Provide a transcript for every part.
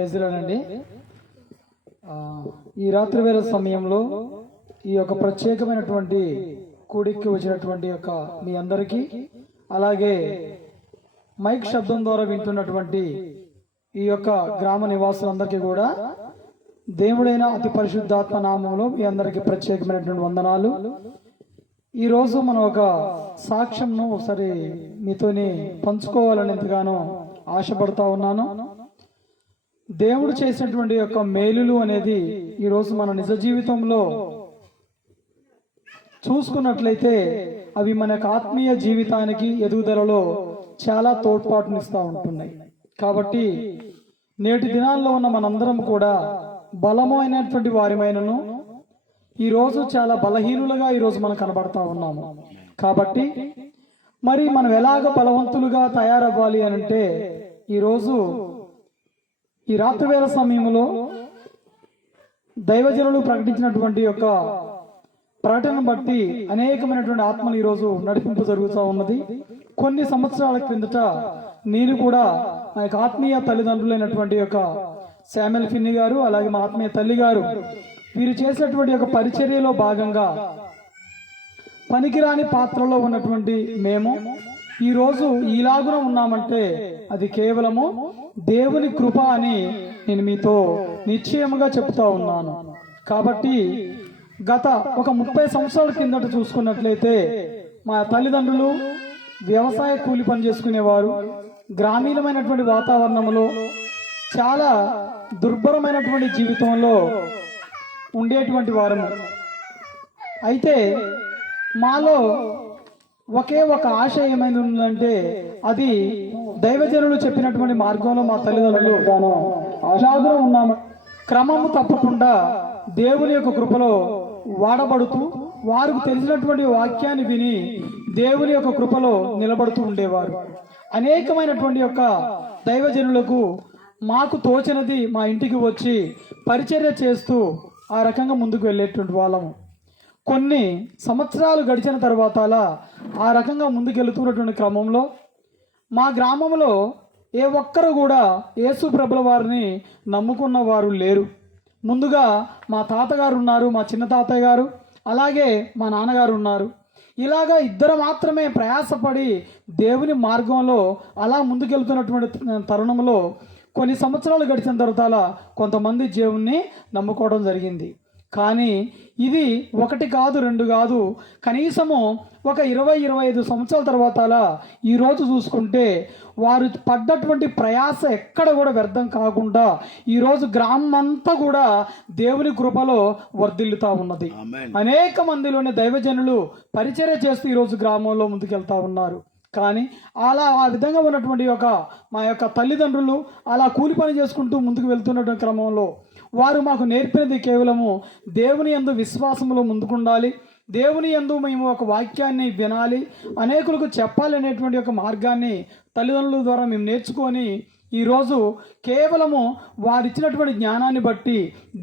ప్రైజ్లాడండి. ఈ రాత్రి వేళ సమయంలో ఈ యొక్క ప్రత్యేకమైనటువంటి కూడికి వచ్చినటువంటి యొక్క మీ అందరికీ, అలాగే మైక్ శబ్దం ద్వారా వింటున్నటువంటి ఈ యొక్క గ్రామ నివాసులందరికీ కూడా దేవుడైన అతి పరిశుద్ధాత్మ నామంలో మీ అందరికీ ప్రత్యేకమైనటువంటి వందనాలు. ఈరోజు మనం ఒక సాక్ష్యంను ఒకసారి మీతోని పంచుకోవాలని ఎంతగానో ఆశపడతా ఉన్నాను. దేవుడు చేసినటువంటి యొక్క మేలులు అనేది ఈరోజు మన నిజ జీవితంలో చూసుకున్నట్లయితే అవి మన యొక్క ఆత్మీయ జీవితానికి ఎదుగుదలలో చాలా తోడ్పాటునిస్తూ ఉంటున్నాయి. కాబట్టి నేటి దినాల్లో ఉన్న మనందరం కూడా బలమైనటువంటి వారిమైనను ఈరోజు చాలా బలహీనులుగా ఈరోజు మనం కనబడతా ఉన్నాము. కాబట్టి మరి మనం ఎలాగ బలవంతులుగా తయారవ్వాలి అని అంటే ఈరోజు ఈ రాత్రివేళ సమయంలో దైవజనులు ప్రకటించినటువంటి యొక్క ప్రకటనను బట్టి అనేకమైనటువంటి ఆత్మలు ఈరోజు నడిపింపు జరుగుతూ ఉన్నది. కొన్ని సంవత్సరాల క్రిందట నేను కూడా మా యొక్క ఆత్మీయ తల్లిదండ్రులైనటువంటి యొక్క శామ్యుల్ ఫిన్నీ గారు, అలాగే మా ఆత్మీయ తల్లి గారు వీరు చేసినటువంటి యొక్క పరిచర్యలో భాగంగా పనికిరాని పాత్రలో ఉన్నటువంటి మేము ఈరోజు ఈలాగున ఉన్నామంటే అది కేవలము దేవుని కృప అని నేను మీతో నిశ్చయముగా చెప్తా ఉన్నాను. కాబట్టి గత ఒక 30 సంవత్సరాల కిందట చూసుకున్నట్లయితే మా తల్లిదండ్రులు వ్యవసాయ కూలి పని చేసుకునేవారు. గ్రామీణమైనటువంటి వాతావరణంలో చాలా దుర్భరమైనటువంటి జీవితంలో ఉండేటువంటి వారము. అయితే మాలో ఒకే ఒక ఆశ ఏమైంది ఉందంటే అది దైవజనులు చెప్పినటువంటి మార్గంలో మా తల్లిదండ్రులు ఆశాదులో ఉన్నాము. క్రమము తప్పకుండా దేవుని యొక్క కృపలో వాడబడుతూ వారికి తెలిసినటువంటి వాక్యాన్ని విని దేవుని యొక్క కృపలో నిలబడుతూ ఉండేవారు. అనేకమైనటువంటి యొక్క దైవజనులకు మాకు తోచినది మా ఇంటికి వచ్చి పరిచర్య చేస్తూ ఆ రకంగా ముందుకు వెళ్ళేటువంటి వాళ్ళము. కొన్ని సంవత్సరాలు గడిచిన తర్వాత ఆ రకంగా ముందుకెళ్తున్నటువంటి క్రమంలో మా గ్రామంలో ఏ ఒక్కరు కూడా యేసు ప్రభుల వారిని నమ్ముకున్న వారు లేరు. ముందుగా మా తాతగారు ఉన్నారు, మా చిన్న తాతయ్య గారు, అలాగే మా నాన్నగారు ఉన్నారు. ఇలాగా ఇద్దరు మాత్రమే ప్రయాసపడి దేవుని మార్గంలో అలా ముందుకెళ్తున్నటువంటి తరుణంలో కొన్ని సంవత్సరాలు గడిచిన తర్వాత కొంతమంది దేవుణ్ణి నమ్ముకోవడం జరిగింది. కానీ ఇది ఒకటి కాదు, రెండు కాదు, కనీసము ఒక 20-25 సంవత్సరాల తర్వాత ఈరోజు చూసుకుంటే వారు పడ్డటువంటి ప్రయాస ఎక్కడ కూడా వ్యర్థం కాకుండా ఈరోజు గ్రామం అంతా కూడా దేవుని కృపలో వర్ధిల్లుతా ఉన్నది. అనేక మందిలోని దైవజనులు పరిచర్య చేస్తూ ఈరోజు గ్రామంలో ముందుకెళ్తా ఉన్నారు. కానీ ఆ విధంగా ఉన్నటువంటి మా యొక్క తల్లిదండ్రులు అలా కూలి పని చేసుకుంటూ ముందుకు వెళ్తున్నటువంటి క్రమంలో వారు మాకు నేర్పినది కేవలము దేవుని యందు విశ్వాసంలో ముందుకుండాలి, దేవుని యందు మేము ఒక వాక్యాన్ని వినాలి, అనేకులకు చెప్పాలి అనేటువంటి ఒక మార్గాన్ని తల్లిదండ్రుల ద్వారా మేము నేర్చుకొని ఈరోజు కేవలము వారిచ్చినటువంటి జ్ఞానాన్ని బట్టి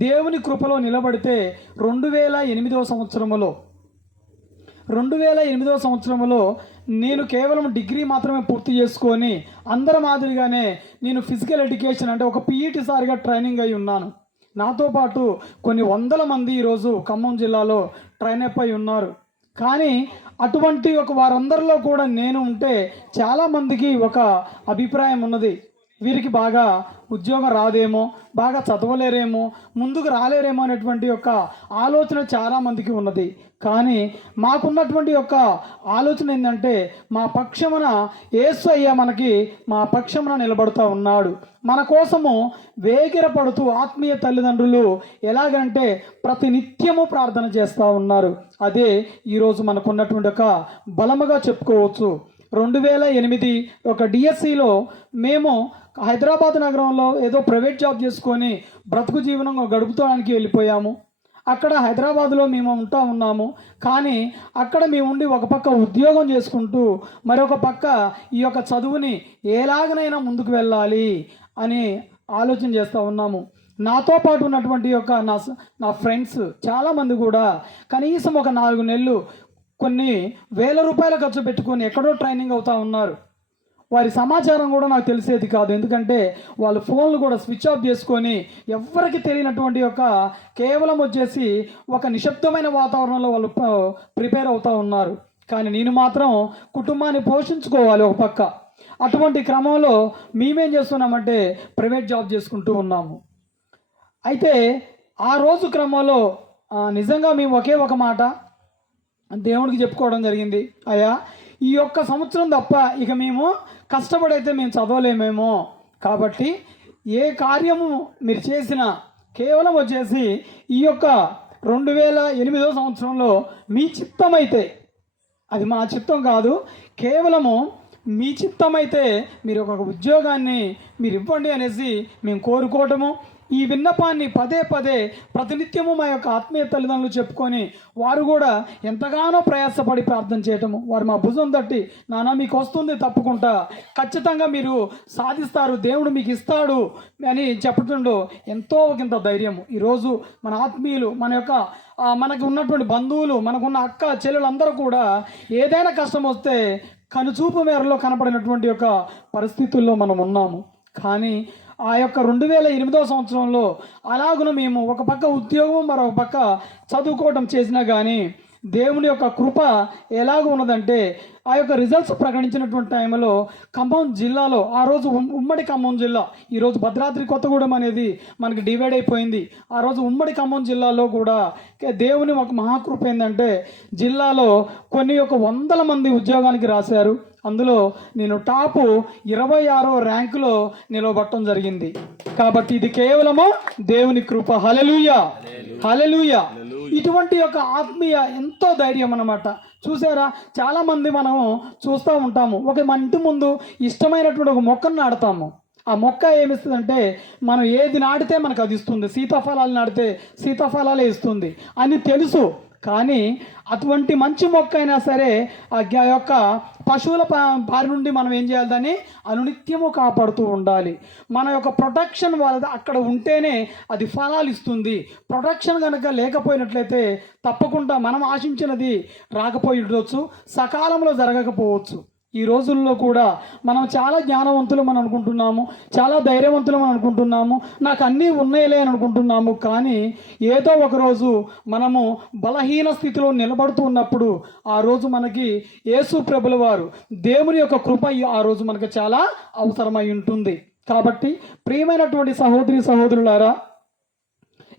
దేవుని కృపలో నిలబడితే 2008వ సంవత్సరంలో నేను కేవలం డిగ్రీ మాత్రమే పూర్తి చేసుకొని అందరి మాదిరిగానే నేను ఫిజికల్ ఎడ్యుకేషన్ అంటే ఒక పీఈటీ సార్గా ట్రైనింగ్ అయి ఉన్నాను. నాతో పాటు కొన్ని వందల మంది ఈరోజు ఖమ్మం జిల్లాలో ట్రైన్ అప్ అయి ఉన్నారు. కానీ అటువంటి వారందరిలో కూడా నేను ఉంటే చాలామందికి ఒక అభిప్రాయం ఉన్నది, వీరికి బాగా ఉద్యోగం రాదేమో, బాగా చదవలేరేమో, ముందుకు రాలేరేమో అనేటువంటి ఆలోచన చాలామందికి ఉన్నది. కానీ మాకున్నటువంటి ఆలోచన ఏంటంటే మా పక్షమున యేసయ్య మా పక్షమున నిలబడుతూ ఉన్నాడు. మన కోసము వేగిరపడుతూ ఆత్మీయ తల్లిదండ్రులు ఎలాగంటే ప్రతి నిత్యము ప్రార్థన చేస్తూ ఉన్నారు. అదే ఈరోజు మనకున్నటువంటి బలముగా చెప్పుకోవచ్చు. 2008 డిఎస్సిలో మేము హైదరాబాద్ నగరంలో ఏదో ప్రైవేట్ జాబ్ చేసుకొని బ్రతుకు జీవనం గడుపుతానికి వెళ్ళిపోయాము. అక్కడ హైదరాబాద్లో మేము ఉన్నాము. కానీ అక్కడ మేము ఉండి ఒక పక్క ఉద్యోగం చేసుకుంటూ మరొక పక్క ఈ చదువుని ఎలాగనైనా ముందుకు వెళ్ళాలి అని ఆలోచన చేస్తూ ఉన్నాము. నాతో పాటు ఉన్నటువంటి నా ఫ్రెండ్స్ చాలామంది కూడా కనీసం ఒక 4 నెలలు కొన్ని వేల రూపాయల ఖర్చు పెట్టుకొని ఎక్కడో ట్రైనింగ్ అవుతూ ఉన్నారు. వారి సమాచారం కూడా నాకు తెలిసేది కాదు. ఎందుకంటే వాళ్ళు ఫోన్లు కూడా స్విచ్ ఆఫ్ చేసుకొని ఎవ్వరికి తెలియనటువంటి కేవలం వచ్చేసి ఒక నిశ్శబ్దమైన వాతావరణంలో వాళ్ళు ప్రిపేర్ అవుతూ ఉన్నారు. కానీ నేను మాత్రం కుటుంబాన్ని పోషించుకోవాలి ఒక పక్క. అటువంటి క్రమంలో మేమేం చేస్తున్నామంటే ప్రైవేట్ జాబ్ చేసుకుంటూ ఉన్నాము. అయితే ఆ రోజు క్రమంలో నిజంగా మేము ఒకే ఒక మాట దేవుడికి చెప్పుకోవడం జరిగింది. అయ్యా, ఈ సంవత్సరం తప్ప ఇక మేము కష్టపడైతే మేము చదవలేమేమో, కాబట్టి ఏ కార్యము మీరు చేసినా కేవలం వచ్చేసి ఈ 2008 సంవత్సరంలో మీ చిత్తమైతే, అది మా చిత్తం కాదు, కేవలము మీ చిత్తమైతే మీరు ఒక ఉద్యోగాన్ని మీరు ఇవ్వండి అనేసి మేము కోరుకోవటము. ఈ విన్నపాన్ని పదే పదే ప్రతినిత్యము మా ఆత్మీయ తల్లిదండ్రులు చెప్పుకొని వారు కూడా ఎంతగానో ప్రయాసపడి ప్రార్థన చేయటము. వారు మా భుజం తట్టి, నాన్న మీకు వస్తుంది తప్పకుండా, ఖచ్చితంగా మీరు సాధిస్తారు, దేవుడు మీకు ఇస్తాడు అని చెప్పటంలో ఎంతో ఒకంత ధైర్యము. ఈరోజు మన ఆత్మీయులు, మనకు ఉన్నటువంటి బంధువులు, మనకున్న అక్క చెల్లెలు అందరూ కూడా ఏదైనా కష్టం వస్తే కనుచూపు మేరలో కనపడినటువంటి పరిస్థితుల్లో మనం ఉన్నాము. కానీ ఆ 2008 సంవత్సరంలో అలాగున మేము ఒక పక్క ఉద్యోగం మరొక పక్క చదువుకోవడం చేసినా కానీ దేవుని కృప ఎలాగ ఉన్నదంటే ఆ రిజల్ట్స్ ప్రకటించినటువంటి టైంలో ఖమ్మం జిల్లాలో, ఆ రోజు ఉమ్మడి ఖమ్మం జిల్లా, ఈరోజు భద్రాద్రి కొత్తగూడెం అనేది మనకి డివైడ్ అయిపోయింది. ఆ రోజు ఉమ్మడి ఖమ్మం జిల్లాలో కూడా దేవుని మహాకృప ఏంటంటే జిల్లాలో కొన్ని 100 మంది ఉద్యోగానికి రాశారు. అందులో నేను టాప్ 26వ ర్యాంకులో నిలవబట్టడం జరిగింది. కాబట్టి ఇది కేవలము దేవుని కృప. హల్లెలూయా, హల్లెలూయా. ఇటువంటి ఆత్మీయ ఎంతో ధైర్యం అన్నమాట. చూసారా, చాలా మంది మనము చూస్తూ ఉంటాము, మన ఇంటి ముందు ఇష్టమైనటువంటి మొక్కను నాటుతాము. ఆ మొక్క ఏమిస్తుందంటే మనం ఏది నాటితే మనకు అది ఇస్తుంది. సీతాఫలాలు నాటితే సీతాఫలాలే ఇస్తుంది అని తెలుసు. కానీ అటువంటి మంచి మొక్క అయినా సరే ఆ పశువుల బారి నుండి మనం ఏం చేయాలి, దాన్ని అనునిత్యము కాపాడుతూ ఉండాలి. మన ప్రొటెక్షన్ వాళ్ళది అక్కడ ఉంటేనే అది ఫలాలు ఇస్తుంది. ప్రొటెక్షన్ కనుక లేకపోయినట్లయితే తప్పకుండా మనం ఆశించినది రాకపోయి ఉండొచ్చు, సకాలంలో జరగకపోవచ్చు. ఈ రోజుల్లో కూడా మనం చాలా జ్ఞానవంతులు మనం అనుకుంటున్నాము, చాలా ధైర్యవంతులు మనం అనుకుంటున్నాము, నాకు అన్నీ ఉన్నాయిలే అని అనుకుంటున్నాము. కానీ ఏదో ఒకరోజు మనము బలహీన స్థితిలో నిలబడుతూ ఉన్నప్పుడు ఆ రోజు మనకి యేసు ప్రభుల వారు దేవుని కృప ఆ రోజు మనకు చాలా అవసరమై ఉంటుంది. కాబట్టి ప్రియమైనటువంటి సహోదరి సహోదరులారా,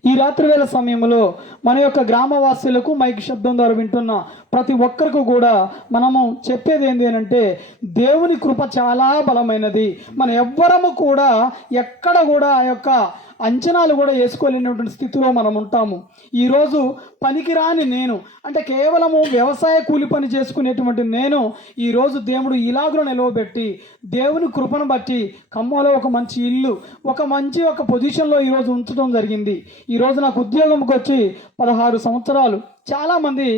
ఈ రాత్రి వేళ సమయంలో మన గ్రామవాసులకు మైక్ శబ్దం ద్వారా వింటున్న ప్రతి ఒక్కరికి కూడా మనము చెప్పేది ఏంటి అంటే దేవుని కృప చాలా బలమైనది. మన ఎవ్వరము కూడా ఎక్కడ కూడా అంచనాలు కూడా వేసుకోలేనటువంటి స్థితిలో మనం ఉంటాము. ఈరోజు పనికిరాని నేను, అంటే కేవలము వ్యవసాయ కూలి పని చేసుకునేటువంటి నేను ఈరోజు దేవుడు ఇలాగలో నిలవబెట్టి దేవుని కృపను బట్టి ఖమ్మంలో ఒక మంచి ఇల్లు, ఒక మంచి పొజిషన్లో ఈరోజు ఉంచడం జరిగింది. ఈరోజు నాకు ఉద్యోగంకి వచ్చి 16 సంవత్సరాలు. చాలామంది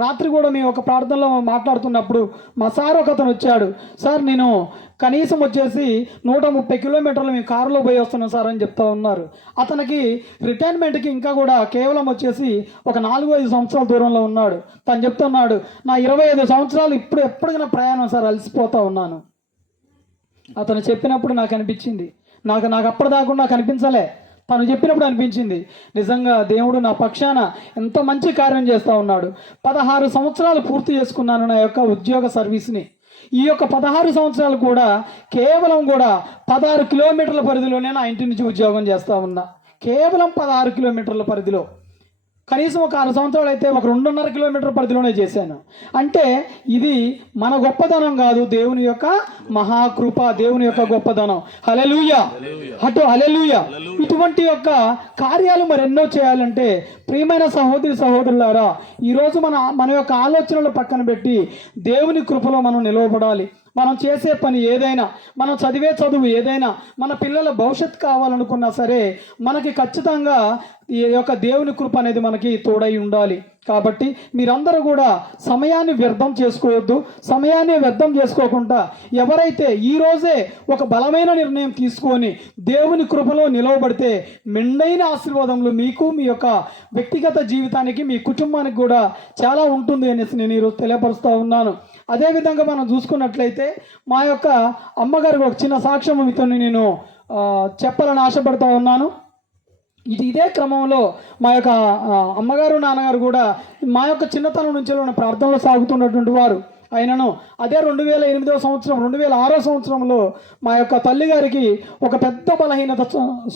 రాత్రి కూడా మేము ప్రార్థనలో మాట్లాడుతున్నప్పుడు మా సార్ ఒకతను వచ్చాడు, సార్ నేను కనీసం వచ్చేసి 130 కిలోమీటర్లు మేము కారులో పోయి వస్తున్నాం సార్ అని చెప్తా ఉన్నారు. అతనికి రిటైర్మెంట్కి ఇంకా కూడా కేవలం వచ్చేసి ఒక 4-5 సంవత్సరాల దూరంలో ఉన్నాడు. తను చెప్తున్నాడు, నా 25 సంవత్సరాలు ఎప్పటికైనా ప్రయాణం సార్, అలసిపోతా ఉన్నాను. అతను చెప్పినప్పుడు నాకు అనిపించింది, నాకు అప్పటిదాకా నాకు అనిపించలే, తను చెప్పినప్పుడు అనిపించింది నిజంగా దేవుడు నా పక్షాన ఎంత మంచి కార్యం చేస్తూ ఉన్నాడు. 16 సంవత్సరాలు పూర్తి చేసుకున్నాను నా ఉద్యోగ సర్వీస్ని. ఈ 16 సంవత్సరాలు కూడా కేవలం కూడా 16 కిలోమీటర్ల పరిధిలోనే నా ఇంటి నుంచి ఉద్యోగం చేస్తూ ఉన్నా. కేవలం 16 కిలోమీటర్ల పరిధిలో. కనీసం ఒక 6 సంవత్సరాలు అయితే ఒక 2.5 కిలోమీటర్ల పరిధిలోనే చేశాను. అంటే ఇది మన గొప్పదనం కాదు, దేవుని మహాకృప, దేవుని గొప్పదనం. హల్లెలూయా, హల్లెలూయా. ఇటువంటి కార్యాలు మరెన్నో చేయాలంటే ప్రియమైన సహోదరి సహోదరులారా, ఈరోజు మన ఆలోచనలు పక్కన పెట్టి దేవుని కృపలో మనం నిలవబడాలి. మనం చేసే పని ఏదైనా, మనం చదివే చదువు ఏదైనా, మన పిల్లల భవిష్యత్తు కావాలనుకున్నా సరే మనకి ఖచ్చితంగా ఈ యొక్క దేవుని కృప అనేది మనకి తోడై ఉండాలి. కాబట్టి మీరందరూ కూడా సమయాన్ని వ్యర్థం చేసుకోవద్దు. సమయాన్ని వ్యర్థం చేసుకోకుండా ఎవరైతే ఈ రోజే ఒక బలమైన నిర్ణయం తీసుకొని దేవుని కృపలో నిలవబడితే మెండైన ఆశీర్వాదములు మీకు, మీ యొక్క వ్యక్తిగత జీవితానికి, మీ కుటుంబానికి కూడా చాలా ఉంటుంది అనేసి నేను ఈరోజు తెలియపరుస్తూ ఉన్నాను. అదేవిధంగా మనం చూసుకున్నట్లయితే మా యొక్క అమ్మగారికి ఒక చిన్న సాక్ష్యం మీతో నేను చెప్పాలని ఆశపడతా ఉన్నాను. ఇదే క్రమంలో మా యొక్క అమ్మగారు, నాన్నగారు కూడా మా యొక్క చిన్నతనం నుంచి ఉన్న ప్రార్థనలో సాగుతున్నటువంటి వారు అయినను అదే 2008 సంవత్సరం 2006 సంవత్సరంలో మా యొక్క తల్లి గారికి ఒక పెద్ద బలహీనత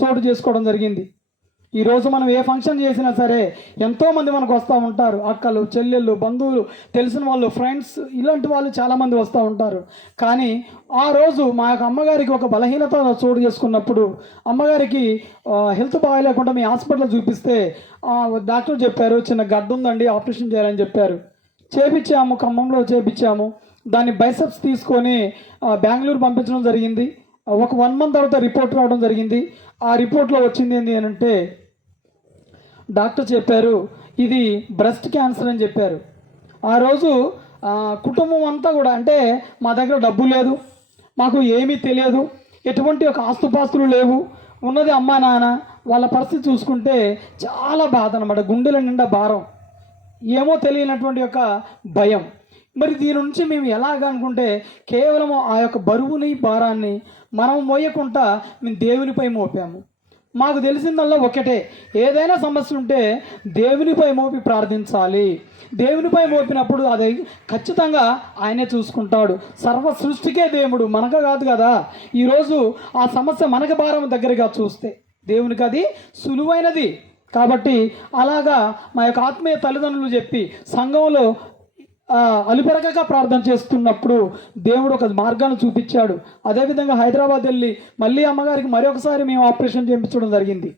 చోటు చేసుకోవడం జరిగింది. ఈరోజు మనం ఏ ఫంక్షన్ చేసినా సరే ఎంతోమంది మనకు వస్తూ ఉంటారు. అక్కలు, చెల్లెళ్ళు, బంధువులు, తెలిసిన వాళ్ళు, ఫ్రెండ్స్, ఇలాంటి వాళ్ళు చాలామంది వస్తూ ఉంటారు. కానీ ఆ రోజు మా యొక్క అమ్మగారికి ఒక బలహీనత చోటు చేసుకున్నప్పుడు అమ్మగారికి హెల్త్ బాగాలేకుండా మీ హాస్పిటల్లో చూపిస్తే డాక్టర్ చెప్పారు చిన్న గడ్డ ఉందండి, ఆపరేషన్ చేయాలని చెప్పారు. చేపించాము, ఖమ్మంలో చేపించాము. దాన్ని బైసెప్స్ తీసుకొని బెంగళూరు పంపించడం జరిగింది. ఒక 1 month తర్వాత రిపోర్ట్ రావడం జరిగింది. ఆ రిపోర్ట్లో వచ్చింది ఏంటి అని అంటే డాక్టర్ చెప్పారు ఇది బ్రెస్ట్ క్యాన్సర్ అని చెప్పారు. ఆ రోజు కుటుంబం అంతా కూడా, అంటే మా దగ్గర డబ్బు లేదు, మాకు ఏమీ తెలియదు, ఎటువంటి ఒక ఆస్తుపాస్తులు లేవు, ఉన్నది అమ్మా నాన్న, వాళ్ళ పరిస్థితి చూసుకుంటే చాలా బాధ అన్నమాట. గుండెల నిండా భారం, ఏమో తెలియనటువంటి యొక్క భయం. మరి దీని నుంచి మేము ఎలాగ అనుకుంటే కేవలం ఆ యొక్క బరువుని, భారాన్ని మనం మోయకుండా మేము దేవునిపై మోపాము. మాకు తెలిసిందల్లా ఒకటే, ఏదైనా సమస్య ఉంటే దేవునిపై మోపి ప్రార్థించాలి. దేవునిపై మోపినప్పుడు అది ఖచ్చితంగా ఆయనే చూసుకుంటాడు. సర్వ సృష్టికే దేవుడు, మనకు కాదు కదా. ఈరోజు ఆ సమస్య మనకి భారం దగ్గరగా చూస్తే దేవునికి అది సులువైనది. కాబట్టి అలాగా మా యొక్క ఆత్మీయ తల్లిదండ్రులు చెప్పి సంఘంలో అలుపెరగక ప్రార్థన చేస్తున్నప్పుడు దేవుడు ఒక మార్గాన్ని చూపించాడు. అదేవిధంగా హైదరాబాద్ వెళ్ళి మళ్ళీ అమ్మగారికి మరొకసారి మేము ఆపరేషన్ చేయించడం జరిగింది.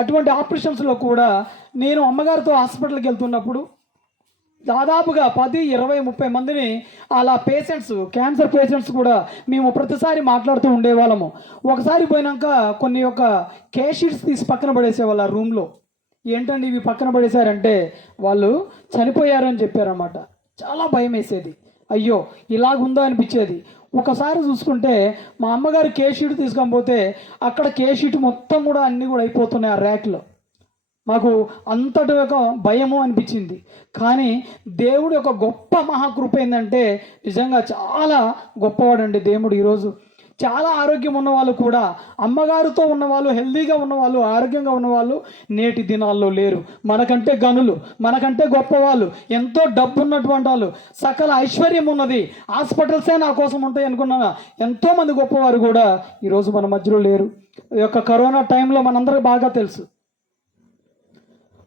అటువంటి ఆపరేషన్స్లో కూడా నేను అమ్మగారితో హాస్పిటల్కి వెళ్తున్నప్పుడు దాదాపుగా 10, 20, 30 మందిని అలా పేషెంట్స్, క్యాన్సర్ పేషెంట్స్ కూడా మేము ప్రతిసారి మాట్లాడుతూ ఉండేవాళ్ళము. ఒకసారి పోయినాక కొన్ని ఒక కేషీట్స్ తీసి పక్కన పడేసేవాళ్ళు ఆ రూమ్లో. ఏంటండి ఇవి పక్కన పడేశారంటే వాళ్ళు చనిపోయారు అని చెప్పారన్నమాట. చాలా భయం వేసేది, అయ్యో ఇలాగుందో అనిపించేది. ఒకసారి చూసుకుంటే మా అమ్మగారు కేషీట్ తీసుకొని పోతే అక్కడ కేషీట్ మొత్తం కూడా అన్నీ కూడా అయిపోతున్నాయి ఆ ర్యాక్లో. మాకు అంతటి ఒక భయము అనిపించింది. కానీ దేవుడు యొక్క గొప్ప మహాకృప ఏంటంటే నిజంగా చాలా గొప్పవాడండి దేవుడు. ఈరోజు చాలా ఆరోగ్యం ఉన్నవాళ్ళు కూడా, అమ్మగారితో ఉన్నవాళ్ళు, హెల్దీగా ఉన్నవాళ్ళు, ఆరోగ్యంగా ఉన్నవాళ్ళు నేటి దినాల్లో లేరు. మనకంటే గనులు, మనకంటే గొప్పవాళ్ళు, ఎంతో డబ్బు ఉన్నటువంటి వాళ్ళు, సకల ఐశ్వర్యం ఉన్నది, హాస్పిటల్సే నా కోసం ఉంటాయి అనుకున్నా ఎంతోమంది గొప్పవారు కూడా ఈరోజు మన మధ్యలో లేరు. ఈ యొక్క కరోనా టైంలో మనందరికీ బాగా తెలుసు,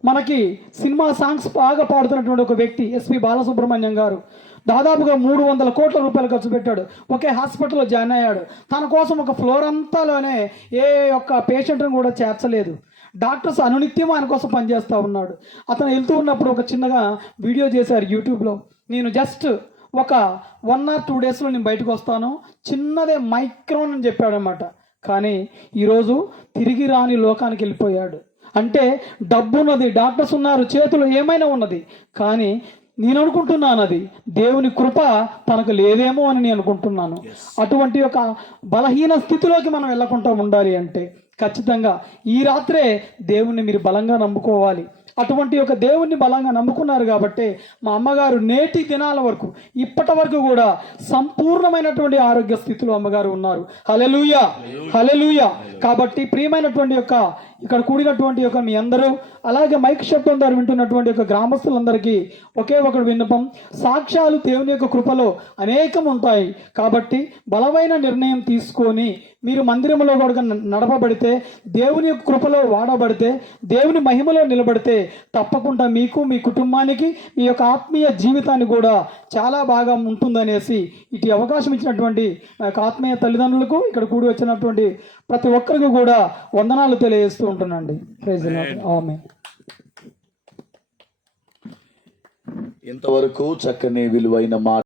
మనకి సినిమా సాంగ్స్ బాగా పాడుతున్నటువంటి ఒక వ్యక్తి ఎస్పి బాలసుబ్రహ్మణ్యం గారు దాదాపుగా 300 కోట్ల రూపాయలు ఖర్చు పెట్టాడు. ఒకే హాస్పిటల్లో జాయిన్ అయ్యాడు. తన కోసం ఒక ఫ్లోర్ అంతాలోనే ఏ ఒక్క పేషెంట్ని కూడా చేర్చలేదు. డాక్టర్స్ అనునిత్యం ఆయన కోసం పనిచేస్తూ ఉన్నాడు. అతను వెళ్తూ ఉన్నప్పుడు ఒక చిన్నగా వీడియో చేశారు యూట్యూబ్లో. నేను జస్ట్ ఒక 1 or 2 daysలో నేను బయటకు వస్తాను, చిన్నదే మైక్రోన్ అని చెప్పాడనమాట. కానీ ఈరోజు తిరిగి రాని లోకానికి వెళ్ళిపోయాడు. అంటే డబ్బు ఉన్నది, డాక్టర్స్ ఉన్నారు, చేతులు ఏమైనా ఉన్నది, కానీ నేను అనుకుంటున్నాను అది దేవుని కృప తనకు లేదేమో అని నేను అనుకుంటున్నాను. అటువంటి ఒక బలహీన స్థితిలోకి మనం వెళ్ళకుండా ఉండాలి అంటే ఖచ్చితంగా ఈ రాత్రే దేవుణ్ణి మీరు బలంగా నమ్ముకోవాలి. అటువంటి ఒక దేవుణ్ణి బలంగా నమ్ముకున్నారు కాబట్టి మా అమ్మగారు నేటి దినాల వరకు, ఇప్పటి వరకు కూడా సంపూర్ణమైనటువంటి ఆరోగ్య స్థితిలో అమ్మగారు ఉన్నారు. హల్లెలూయా, హల్లెలూయా. కాబట్టి ప్రియమైనటువంటి యొక్క ఇక్కడ కూడినటువంటి యొక్క మీ అందరూ, అలాగే మైక్ శబ్దం ద్వారా వింటున్నటువంటి యొక్క గ్రామస్తులందరికీ ఒకే ఒకటి విన్నపం, సాక్ష్యాలు దేవుని యొక్క కృపలో అనేకం ఉంటాయి. కాబట్టి బలమైన నిర్ణయం తీసుకొని మీరు మందిరంలో కూడా నడపబడితే, దేవుని యొక్క కృపలో వాడబడితే, దేవుని మహిమలో నిలబడితే తప్పకుండా మీకు, మీ కుటుంబానికి, మీ యొక్క ఆత్మీయ జీవితాన్ని కూడా చాలా బాగా ఉంటుందనేసి ఇటు అవకాశం ఇచ్చినటువంటి ఆత్మీయ తల్లిదండ్రులకు, ఇక్కడ కూడి వచ్చినటువంటి ప్రతి ఒక్కరికి కూడా వందనాలు తెలియజేస్తూ ఉంటున్నాండి. Praise the Lord. ఆమేన్. ఇంతవరకు చక్కని విలువైన మాట